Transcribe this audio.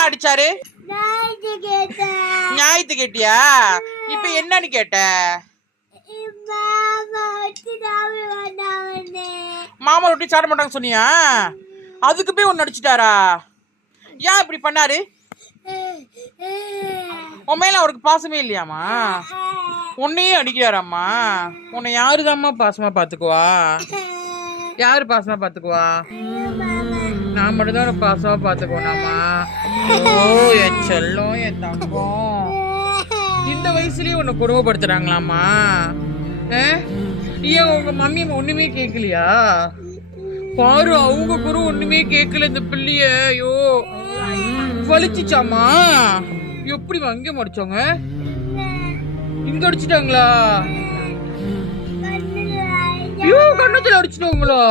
ஏன் அடிச்சாரு? நியாயத்து கேட்டியா? இப்ப என்னன்னு கேட்ட? மாமா ரொட்டி சாப்பிட மாட்டாங்க சொன்னியா? அதுக்கு போய் ஒன்னு அடிச்சுட்டாரா? ஏன் இப்படி பண்ணாரு? உன் மேல அவருக்கு பாசமே இல்லையாமா? உன்னையே அடிக்கிறாராம்மா? உன்னை யாருதாம்மா பாசமா பாத்துக்குவா? யாரு பாசமா பாத்துக்குவா? நான் மட்டும் தான் பாசமா பாத்துக்குவேனாமா? ஓ என் செல்லம், என் தங்கம், இந்த வயசுலயே உன்னை குடும்பப்படுத்துறாங்களாமா? ஏன் உங்க மம்மி ஒண்ணுமே கேட்கலையா? பாரு, அவங்க குரு ஒண்ணுமே கேட்கல இந்த பிள்ளைய. ஐயோ வலிச்சிச்சாமா? எப்படி அங்கே முடிச்சோங்க? இங்க அடிச்சுட்டாங்களா? ஐயோ கண்ணத்துல அடிச்சுட்டாங்களா?